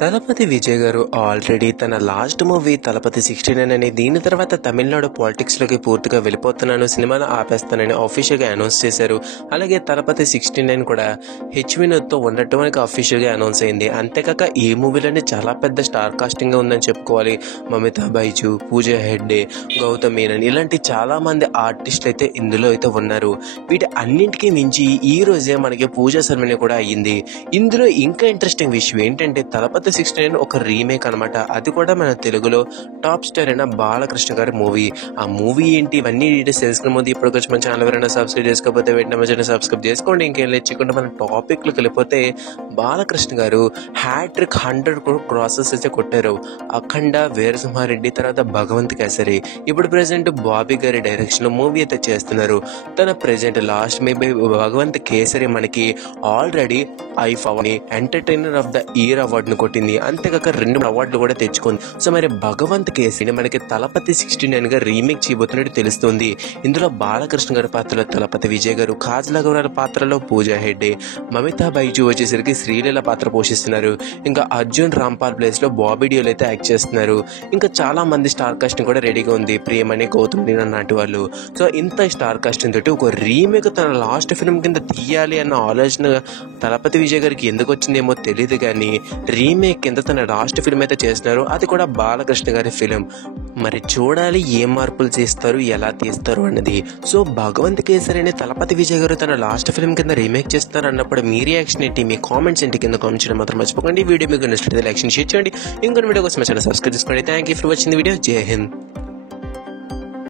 తలపతి విజయ్ గారు ఆల్రెడీ తన last movie Thalapathy 69 అని దీని తర్వాత తమిళనాడు పాలిటిక్స్ లోకి పూర్తిగా వెళ్ళిపోతున్నాను, సినిమాను ఆపేస్తానని ఆఫీషియల్ గా అనౌన్స్ చేశారు. అలాగే తలపతి 69 కూడా హెచ్ వినోద్ తో ఉన్నట్టు మనకి అఫీషియల్ గా అనౌన్స్ అయింది. అంతేకాక ఈ మూవీలోనే చాలా పెద్ద స్టార్ కాస్టింగ్ గా ఉందని చెప్పుకోవాలి. మమితా బైజు, పూజా హెగ్డే, గౌతమ్ మీనన్ ఇలాంటి చాలా మంది ఆర్టిస్టులు అయితే ఇందులో అయితే ఉన్నారు. వీటి అన్నింటికీ మించి ఈ రోజే మనకి పూజా సెరమనీ కూడా అయ్యింది. ఇందులో ఇంకా ఇంట్రెస్టింగ్ విషయం ఏంటంటే తలపతి 69 ఒక రీమేక్ అనమాట. అది కూడా మన తెలుగులో టాప్ స్టార్ అయిన బాలకృష్ణ గారి మూవీ. ఆ మూవీ ఏంటి ఇవన్నీ డీటెయిల్స్ తెలుసుకునే ముందు ఇప్పటికొచ్చి మన ఛానల్ ఎవరైనా సబ్స్క్రైబ్ చేసుకోకపోతే వెంటనే మన ఛానల్ సబ్స్క్రైబ్ చేసుకోండి. ఇంకేం లేచకుండా మన టాపిక్ లోకి వెళ్ళిపోతే బాలకృష్ణ గారు హ్యాట్రిక్ 100 క్రాసెస్ అయితే కొట్టారు. అఖండ, వీరసింహారెడ్డి, తర్వాత భగవంత్ కేసరి. ఇప్పుడు ప్రెసెంట్ బాబీ గారి డైరెక్షన్ లో మూవీ అయితే చేస్తున్నారు. తన present last maybe Bhagavanth Kesari మనకి ఆల్రెడీ ఐఫాని ఎంటర్టైనర్ ఆఫ్ ద ఇయర్ అవార్డును కొట్టింది. అంతేకాక 2 అవార్డులు కూడా తెచ్చుకుంది. సో మరి భగవంత్ కేసరి మనకి తలపతి 69 గా రీమేక్ చేయబోతున్నట్టు తెలుస్తుంది. ఇందులో బాలకృష్ణ గారి పాత్రలో తలపతి విజయ్ గారు, కాజల్ అగర్వాల్ పాత్రలో పూజా హెగ్డే, మమితా బైజు వచ్చేసరికి శ్రీలీల పాత్ర పోషిస్తున్నారు. ఇంకా అర్జున్ రాంపాల్ ప్లేస్ లో బాబీ డియోల్ అయితే యాక్ట్ చేస్తున్నారు. ఇంకా చాలా మంది స్టార్ కాస్టింగ్ కూడా రెడీగా ఉంది. ప్రియమణి, గౌతమ్ మీనన్ లాంటి వాళ్ళు. సో ఇంత స్టార్ కాస్టింగ్ తోటి ఒక రీమేక్ తన లాస్ట్ ఫిల్మ్ కింద తీయాలి అన్న ఆలోచన తలపతి విజయ్ గారికి ఎందుకు వచ్చిందేమో తెలియదు, కానీ రీమేక్ కింద తన లాస్ట్ ఫిల్మ్ అయితే చేస్తున్నారు. అది కూడా బాలకృష్ణ గారి ఫిలిం. మరి చూడాలి ఏం మార్పులు చేస్తారు, ఎలా తీస్తారు అన్నది. సో భగవంత్ కేసరి అనే తలపతి విజయ్ గారు తన లాస్ట్ ఫిల్మ్ కింద రీమేక్ చేస్తారు అన్నప్పుడు మీ రియాక్షన్ ఏంటి, మీ కామెంట్స్ ఏంటి కింద కామెంట్ చేయడం మాత్రం మర్చిపోకండి. వీడియో మీకు నచ్చితే లైక్ చేయండి. ఇంకొన్ని వీడియో కోసం ఛానల్ సబ్స్క్రైబ్ చేసుకోండి. Thank you for watching the video. జై హింద్.